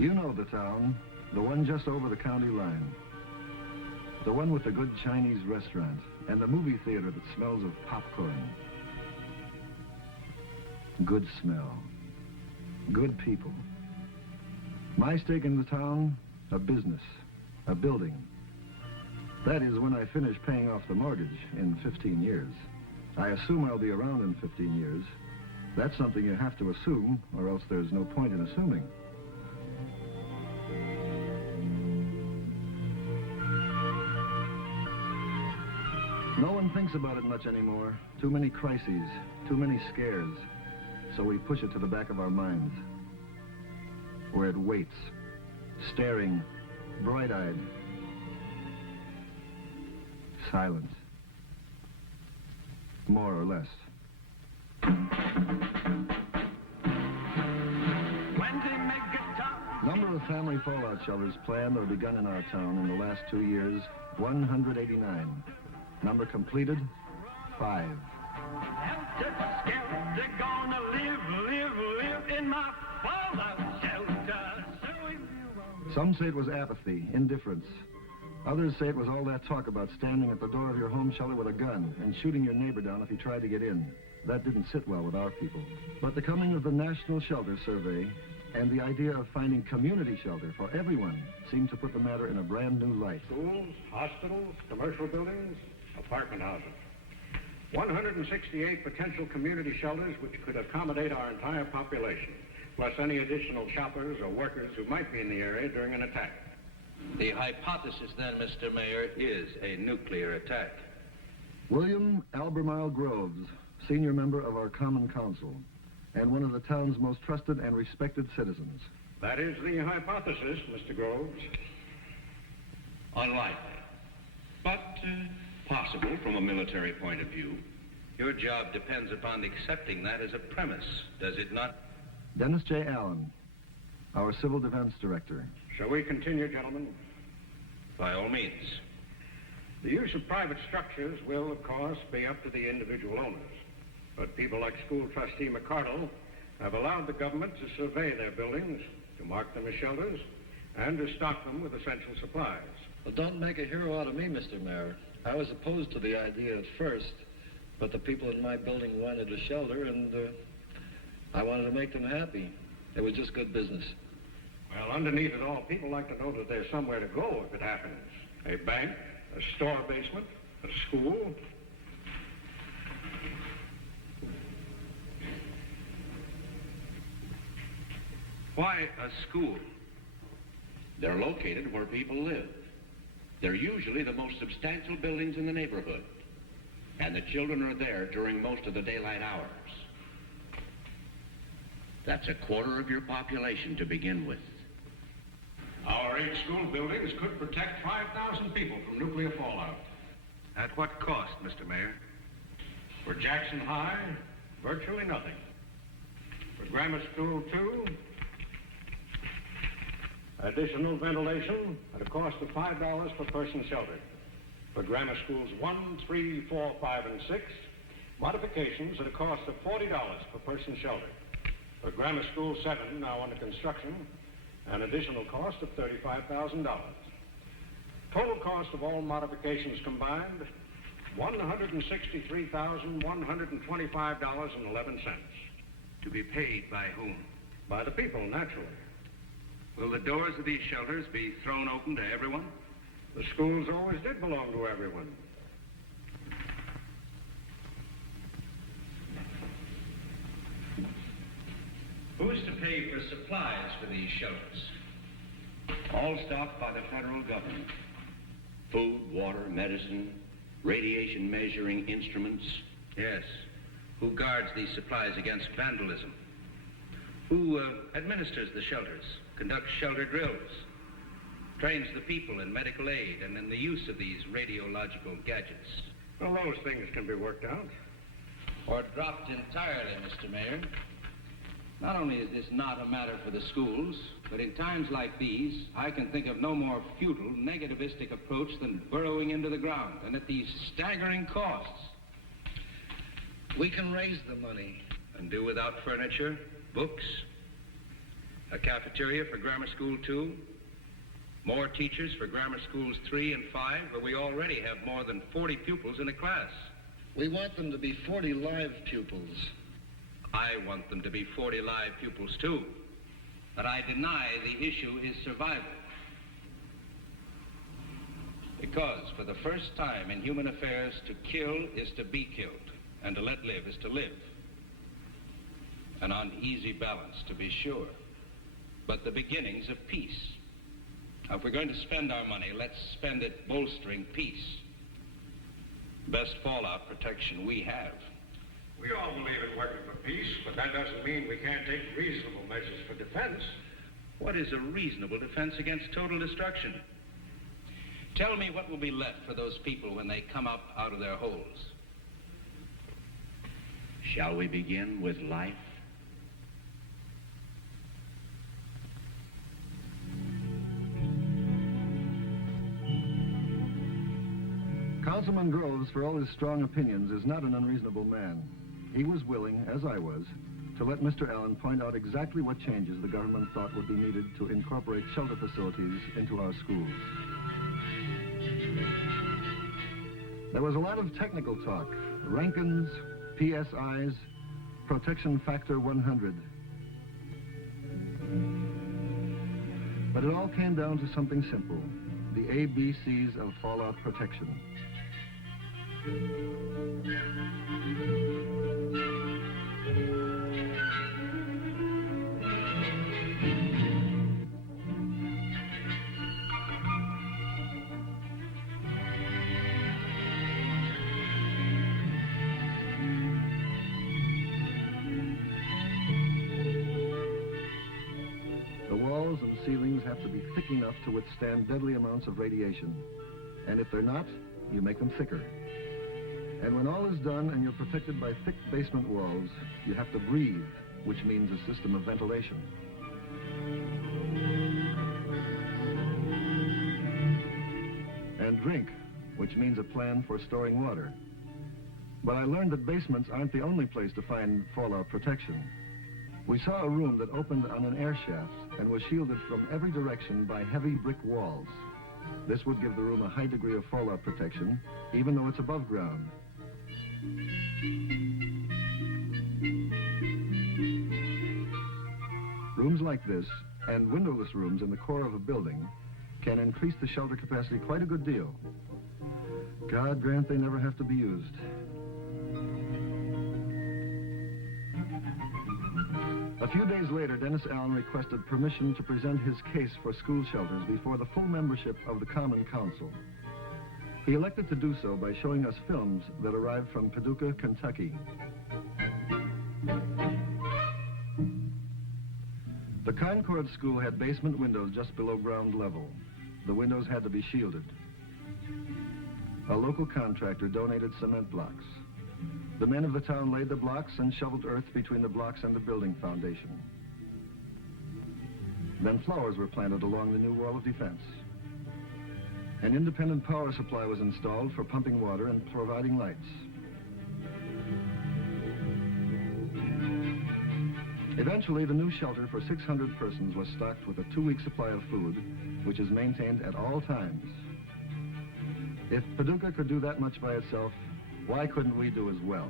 You know the town, the one just over the county line. The one with the good Chinese restaurant and the movie theater that smells of popcorn. Good smell. Good people. My stake in the town, a business, a building. That is when I finish paying off the mortgage in 15 years. I assume I'll be around in 15 years. That's something you have to assume, or else there's no point in assuming. No one thinks about it much anymore. Too many crises, too many scares. So we push it to the back of our minds, where it waits, staring, bright-eyed, silent, more or less. Number of family fallout shelters planned or begun in our town in the last 2 years, 189. Number completed, 5. Some say it was apathy, indifference. Others say it was all that talk about standing at the door of your home shelter with a gun and shooting your neighbor down if he tried to get in. That didn't sit well with our people. But the coming of the National Shelter Survey and the idea of finding community shelter for everyone seemed to put the matter in a brand new light. Schools, hospitals, commercial buildings, apartment houses. 168 potential community shelters which could accommodate our entire population, plus any additional shoppers or workers who might be in the area during an attack. The hypothesis then, Mr. Mayor, is a nuclear attack. William Albemarle Groves, senior member of our Common Council, and one of the town's most trusted and respected citizens. That is the hypothesis, Mr. Groves. Unlikely, but possible from a military point of view. Your job depends upon accepting that as a premise, does it not? Dennis J. Allen, our Civil Defense Director. Shall we continue, gentlemen? By all means. The use of private structures will, of course, be up to the individual owners. But people like School Trustee McCardle have allowed the government to survey their buildings, to mark them as shelters, and to stock them with essential supplies. Well, don't make a hero out of me, Mr. Mayor. I was opposed to the idea at first, but the people in my building wanted a shelter, and I wanted to make them happy. It was just good business. Well, underneath it all, people like to know that there's somewhere to go if it happens. A bank, a store basement, a school. Why a school? They're located where people live. They're usually the most substantial buildings in the neighborhood. And the children are there during most of the daylight hours. That's a quarter of your population to begin with. Our 8 school buildings could protect 5,000 people from nuclear fallout. At what cost, Mr. Mayor? For Jackson High, virtually nothing. For Grammar School 2, additional ventilation at a cost of $5 per person sheltered. For Grammar Schools 1, 3, 4, 5, and 6, modifications at a cost of $40 per person sheltered. For Grammar School 7, now under construction, an additional cost of $35,000. Total cost of all modifications combined, $163,125.11. To be paid by whom? By the people, naturally. Will the doors of these shelters be thrown open to everyone? The schools always did belong to everyone. Who's to pay for supplies for these shelters? All stocked by the federal government. Food, water, medicine, radiation measuring instruments. Yes. Who guards these supplies against vandalism? Who administers the shelters, conducts shelter drills, trains the people in medical aid and in the use of these radiological gadgets? Well, those things can be worked out. Or dropped entirely, Mr. Mayor. Not only is this not a matter for the schools, but in times like these, I can think of no more futile, negativistic approach than burrowing into the ground, and at these staggering costs. We can raise the money. And do without furniture, books, A cafeteria for Grammar School 2. More teachers for Grammar Schools 3 and 5, where we already have more than 40 pupils in a class. We want them to be 40 live pupils. I want them to be 40 live pupils, too. But I deny the issue is survival. Because for the first time in human affairs, to kill is to be killed, and to let live is to live. An uneasy balance, to be sure, but the beginnings of peace. Now, if we're going to spend our money, let's spend it bolstering peace. Best fallout protection we have. We all believe in working for peace, but that doesn't mean we can't take reasonable measures for defense. What is a reasonable defense against total destruction? Tell me what will be left for those people when they come up out of their holes. Shall we begin with life? Councilman Groves, for all his strong opinions, is not an unreasonable man. He was willing, as I was, to let Mr. Allen point out exactly what changes the government thought would be needed to incorporate shelter facilities into our schools. There was a lot of technical talk, Rankins, PSIs, protection factor 100. But it all came down to something simple, the ABCs of fallout protection. The walls and ceilings have to be thick enough to withstand deadly amounts of radiation. And if they're not, you make them thicker. And when all is done and you're protected by thick basement walls, you have to breathe, which means a system of ventilation. And drink, which means a plan for storing water. But I learned that basements aren't the only place to find fallout protection. We saw a room that opened on an air shaft and was shielded from every direction by heavy brick walls. This would give the room a high degree of fallout protection, even though it's above ground. Rooms like this, and windowless rooms in the core of a building, can increase the shelter capacity quite a good deal. God grant they never have to be used. A few days later, Dennis Allen requested permission to present his case for school shelters before the full membership of the Common Council. He elected to do so by showing us films that arrived from Paducah, Kentucky. The Concord School had basement windows just below ground level. The windows had to be shielded. A local contractor donated cement blocks. The men of the town laid the blocks and shoveled earth between the blocks and the building foundation. Then flowers were planted along the new wall of defense. An independent power supply was installed for pumping water and providing lights. Eventually, the new shelter for 600 persons was stocked with a 2-week supply of food, which is maintained at all times. If Paducah could do that much by itself, why couldn't we do as well?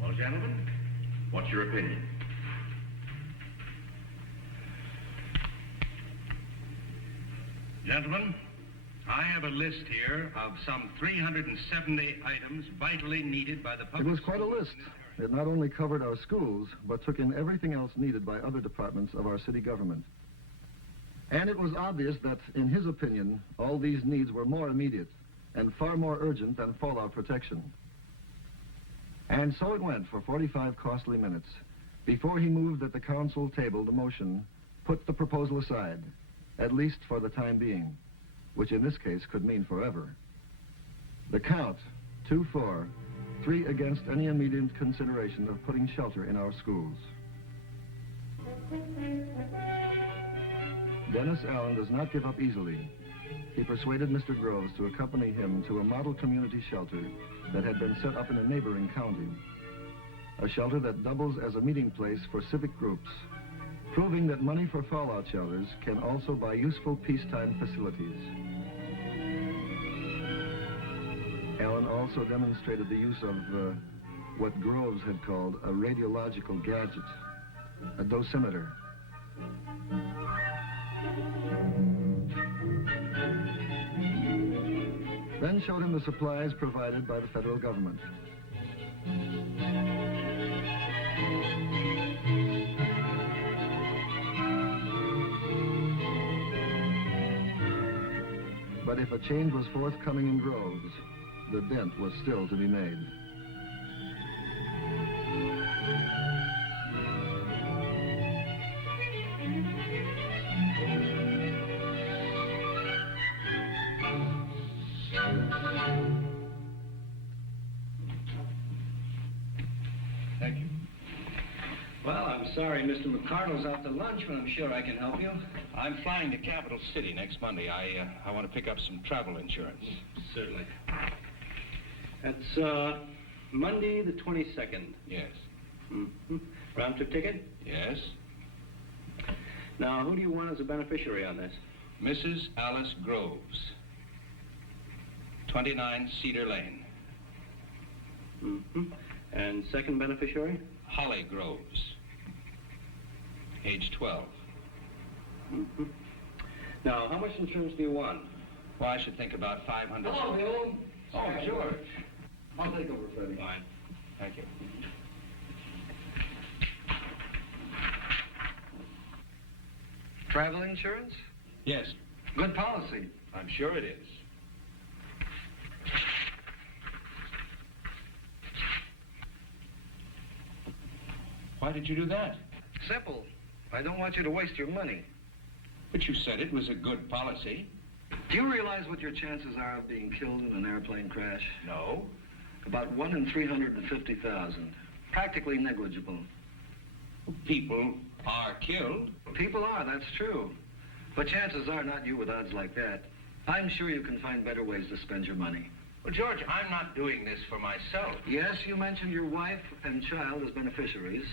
Well, gentlemen, what's your opinion? Gentlemen, I have a list here of some 370 items vitally needed by the public. It was quite a schools list. in this area. It not only covered our schools, but took in everything else needed by other departments of our city government. And it was obvious that, in his opinion, all these needs were more immediate and far more urgent than fallout protection. And so it went for 45 costly minutes before he moved that the council table the motion, put the proposal aside, at least for the time being, which in this case could mean forever. The count, 2-4, 3 against any immediate consideration of putting shelter in our schools. Dennis Allen does not give up easily. he persuaded Mr. Groves to accompany him to a model community shelter that had been set up in a neighboring county. A shelter that doubles as a meeting place for civic groups, proving that money for fallout shelters can also buy useful peacetime facilities. Allen also demonstrated the use of what Groves had called a radiological gadget, a dosimeter. Then showed him the supplies provided by the federal government. But if a change was forthcoming in Groves, the dent was still to be made. Thank you. Well, I'm sorry Mr. McCardle's out to lunch, but I'm sure I can help you. I'm flying to Capital City next Monday. I want to pick up some travel insurance. Certainly. That's Monday the 22nd. Yes. Mm-hmm. Round trip ticket? Yes. Now, who do you want as a beneficiary on this? Mrs. Alice Groves, 29 Cedar Lane. Mm-hmm. And second beneficiary? Holly Groves, age 12. Mm-hmm. Now, how much insurance do you want? Well, I should think about 500. Hello, Bill. Oh, George. I'll take over, Freddie. Fine. Thank you. Travel insurance? Yes, Good policy. I'm sure it is. Why did you do that? Simple. I don't want you to waste your money. But you said it was a good policy. Do you realize what your chances are of being killed in an airplane crash? No. About 1 in 350,000. Practically negligible. People are killed. People are, that's true. But chances are not you with odds like that. I'm sure you can find better ways to spend your money. Well, George, I'm not doing this for myself. Yes, you mentioned your wife and child as beneficiaries.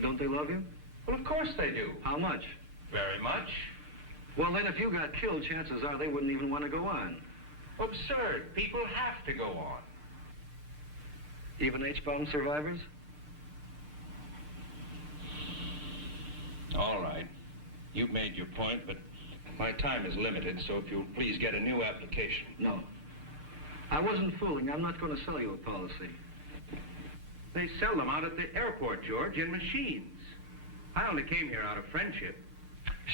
Don't they love you? Well, of course they do. How much? Very much. Well, then if you got killed, chances are they wouldn't even want to go on. Absurd. People have to go on. Even H-bomb survivors? All right. You've made your point, but my time is limited, so if you'll please get a new application. No. I wasn't fooling. I'm not going to sell you a policy. They sell them out at the airport, George, in machines. I only came here out of friendship.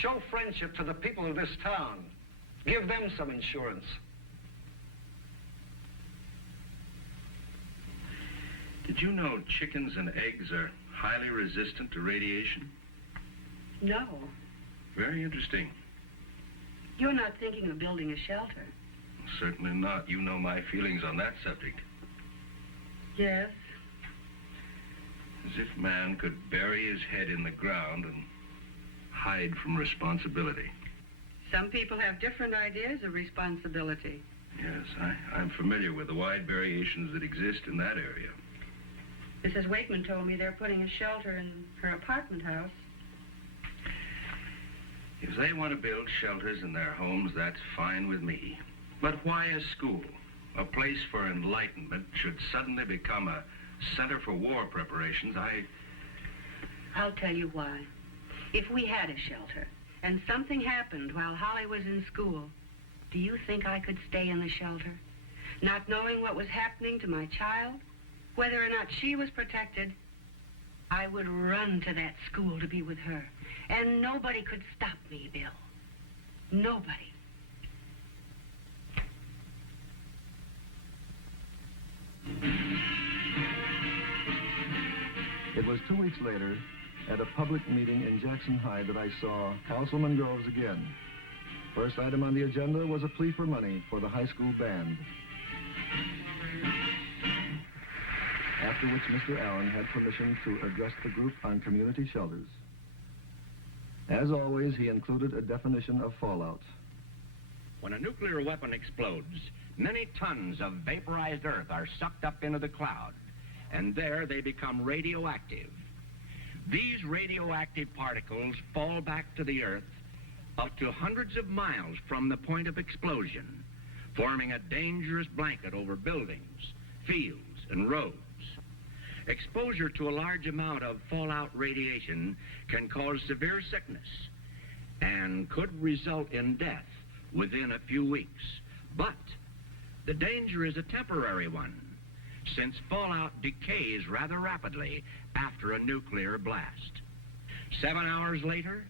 Show friendship to the people of this town. Give them some insurance. Did you know chickens and eggs are highly resistant to radiation? No. Very interesting. You're not thinking of building a shelter. Certainly not. You know my feelings on that subject. Yes. As if man could bury his head in the ground and hide from responsibility. Some people have different ideas of responsibility. Yes, I'm familiar with the wide variations that exist in that area. Mrs. Wakeman told me they're putting a shelter in her apartment house. If they want to build shelters in their homes, that's fine with me. But why a school? A place for enlightenment should suddenly become a center for war preparations. I'll tell you why. If we had a shelter and something happened while Holly was in school, do you think I could stay in the shelter? Not knowing what was happening to my child, whether or not she was protected, I would run to that school to be with her. And nobody could stop me, Bill. Nobody. It was 2 weeks later, at a public meeting in Jackson High, that I saw Councilman Groves again. First item on the agenda was a plea for money for the high school band. After which Mr. Allen had permission to address the group on community shelters. As always, he included a definition of fallout. When a nuclear weapon explodes, many tons of vaporized earth are sucked up into the cloud, and there they become radioactive. These radioactive particles fall back to the earth up to hundreds of miles from the point of explosion, forming a dangerous blanket over buildings, fields, and roads. Exposure to a large amount of fallout radiation can cause severe sickness and could result in death within a few weeks. But the danger is a temporary one, since fallout decays rather rapidly after a nuclear blast. 7 hours later,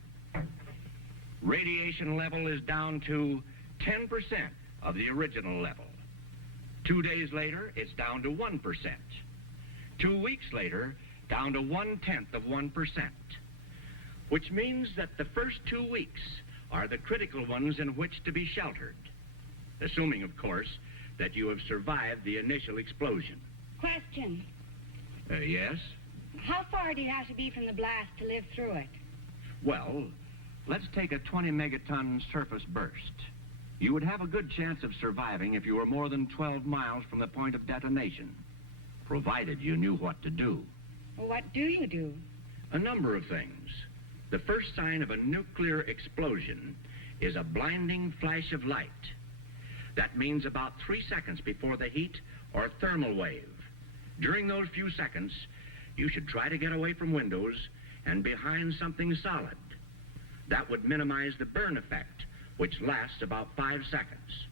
radiation level is down to 10% of the original level. 2 days later, it's down to 1%. 2 weeks later, down to 1/10%, which means that the first 2 weeks are the critical ones in which to be sheltered, assuming, of course, that you have survived the initial explosion. Question. Yes? How far do you have to be from the blast to live through it? Well, let's take a 20 megaton surface burst. You would have a good chance of surviving if you were more than 12 miles from the point of detonation, provided you knew what to do. Well, what do you do? A number of things. The first sign of a nuclear explosion is a blinding flash of light. That means about 3 seconds before the heat or thermal wave. During those few seconds, you should try to get away from windows and behind something solid. That would minimize the burn effect, which lasts about 5 seconds.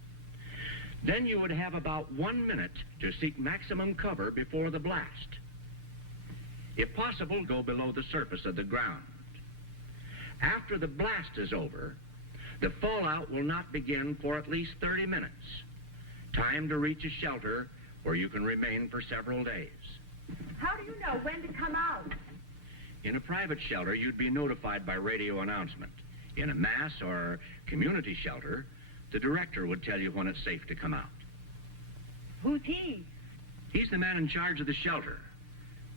Then you would have about 1 minute to seek maximum cover before the blast. If possible, go below the surface of the ground. After the blast is over, the fallout will not begin for at least 30 minutes. Time to reach a shelter where you can remain for several days. How do you know when to come out? In a private shelter, you'd be notified by radio announcement. In a mass or community shelter, the director would tell you when it's safe to come out. Who's he? He's the man in charge of the shelter.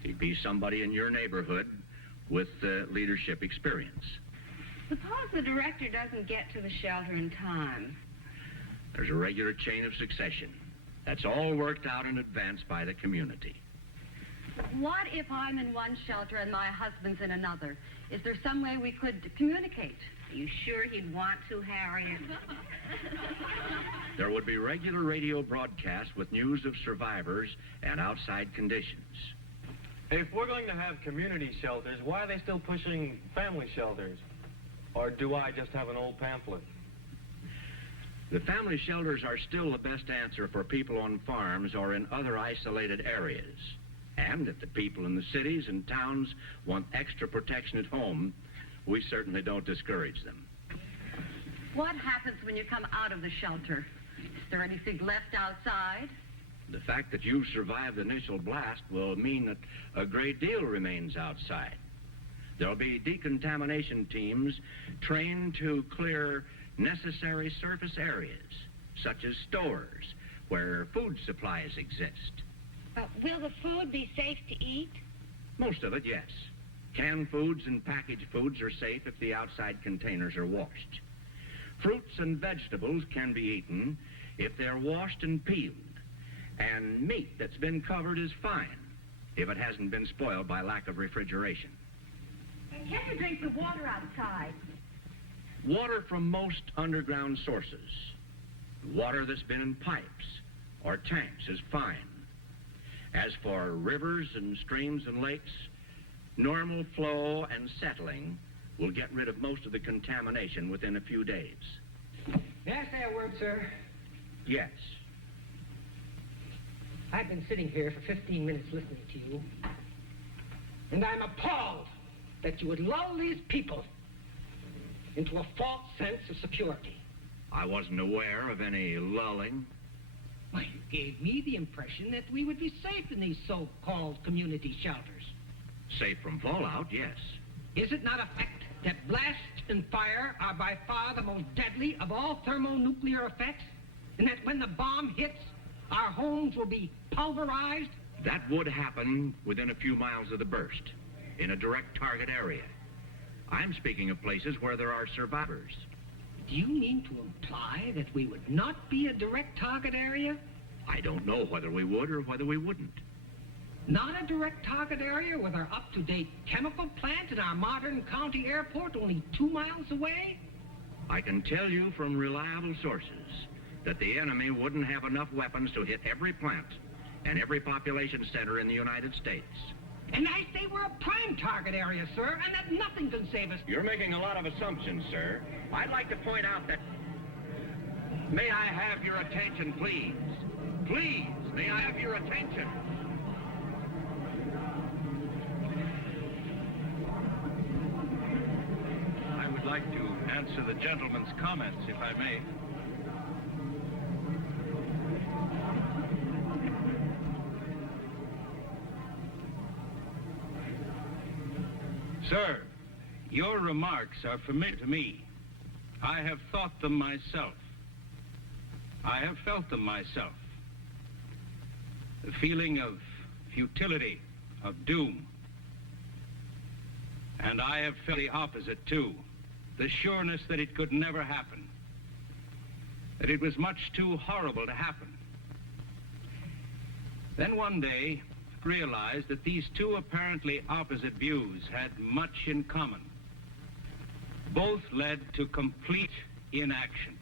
He'd be somebody in your neighborhood with leadership experience. Suppose the director doesn't get to the shelter in time. There's a regular chain of succession. That's all worked out in advance by the community. What if I'm in one shelter and my husband's in another? Is there some way we could communicate? Are you sure he'd want to, Harriet? There would be regular radio broadcasts with news of survivors and outside conditions. If we're going to have community shelters, why are they still pushing family shelters? Or do I just have an old pamphlet? The family shelters are still the best answer for people on farms or in other isolated areas. And if the people in the cities and towns want extra protection at home, we certainly don't discourage them. What happens when you come out of the shelter? Is there anything left outside? The fact that you've survived the initial blast will mean that a great deal remains outside. There'll be decontamination teams trained to clear necessary surface areas, such as stores where food supplies exist. Will the food be safe to eat? Most of it, yes. Canned foods and packaged foods are safe if the outside containers are washed. Fruits and vegetables can be eaten if they're washed and peeled. And meat that's been covered is fine if it hasn't been spoiled by lack of refrigeration. Can you drink the water outside? Water from most underground sources. Water that's been in pipes or tanks is fine. As for rivers and streams and lakes, normal flow and settling will get rid of most of the contamination within a few days. May I say a word, sir? Yes. I've been sitting here for 15 minutes listening to you, and I'm appalled that you would lull these people into a false sense of security. I wasn't aware of any lulling. Why, you gave me the impression that we would be safe in these so-called community shelters. Safe from fallout, yes. Is it not a fact that blast and fire are by far the most deadly of all thermonuclear effects? And that when the bomb hits, our homes will be pulverized? That would happen within a few miles of the burst, in a direct target area. I'm speaking of places where there are survivors. Do you mean to imply imply that we would not be a direct target area? I don't know whether we would or whether we wouldn't. Not a direct target area with our up-to-date chemical plant and our modern county airport only 2 miles away? I can tell you from reliable sources that the enemy wouldn't have enough weapons to hit every plant and every population center in the United States. And I say we're a prime target area, sir, and that nothing can save us. You're making a lot of assumptions, sir. I'd like to point out that... May I have your attention, please? Please, may I have your attention? I would like to answer the gentleman's comments, if I may. Sir, your remarks are familiar to me. I have thought them myself. I have felt them myself. The feeling of futility, of doom. And I have felt the opposite, too. The sureness that it could never happen. That it was much too horrible to happen. Then one day, realized that these two apparently opposite views had much in common. Both led to complete inaction.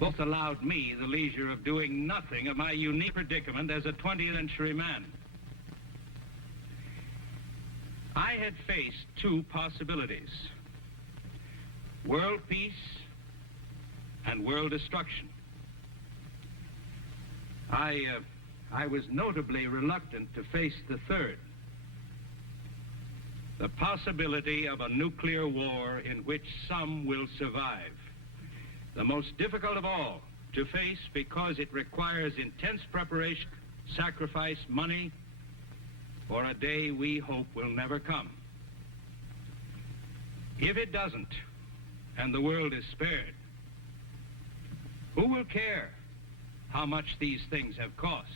Both allowed me the leisure of doing nothing of my unique predicament as a 20th century man. I had faced two possibilities: world peace and world destruction. I was notably reluctant to face the third, the possibility of a nuclear war in which some will survive. The most difficult of all to face because it requires intense preparation, sacrifice, money, for a day we hope will never come. If it doesn't, and the world is spared, who will care how much these things have cost?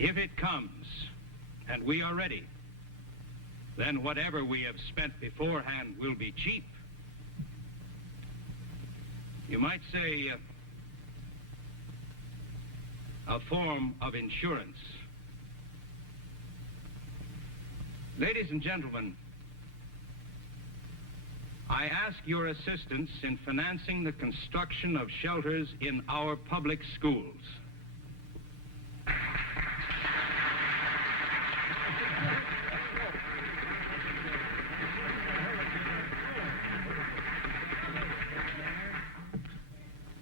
If it comes, and we are ready, then whatever we have spent beforehand will be cheap. You might say a form of insurance. Ladies and gentlemen, I ask your assistance in financing the construction of shelters in our public schools.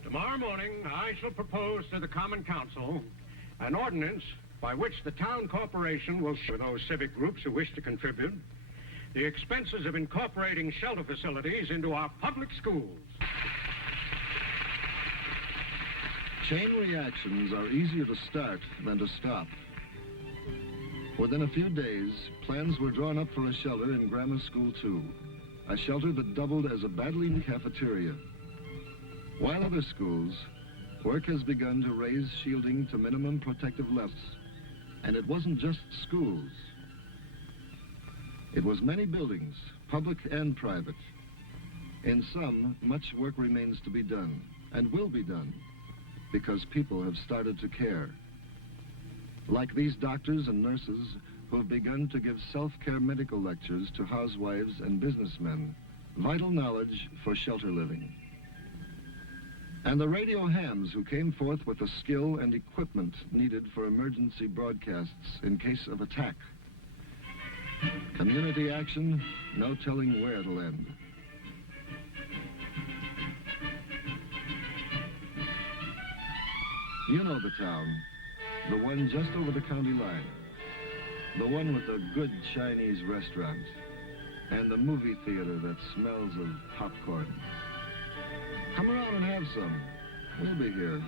Tomorrow morning, I shall propose to the Common Council an ordinance by which the town corporation will share those civic groups who wish to contribute the expenses of incorporating shelter facilities into our public schools. Chain reactions are easier to start than to stop. Within a few days, plans were drawn up for a shelter in Grammar School 2, a shelter that doubled as a badly needed cafeteria. While other schools, work has begun to raise shielding to minimum protective levels. And it wasn't just schools. It was many buildings, public and private. In some, much work remains to be done, and will be done, because people have started to care. Like these doctors and nurses who have begun to give self-care medical lectures to housewives and businessmen, vital knowledge for shelter living. And the radio hams who came forth with the skill and equipment needed for emergency broadcasts in case of attack. Community action, no telling where it'll end. You know the town, the one just over the county line, the one with the good Chinese restaurant, and the movie theater that smells of popcorn. Come around and have some. We'll be here.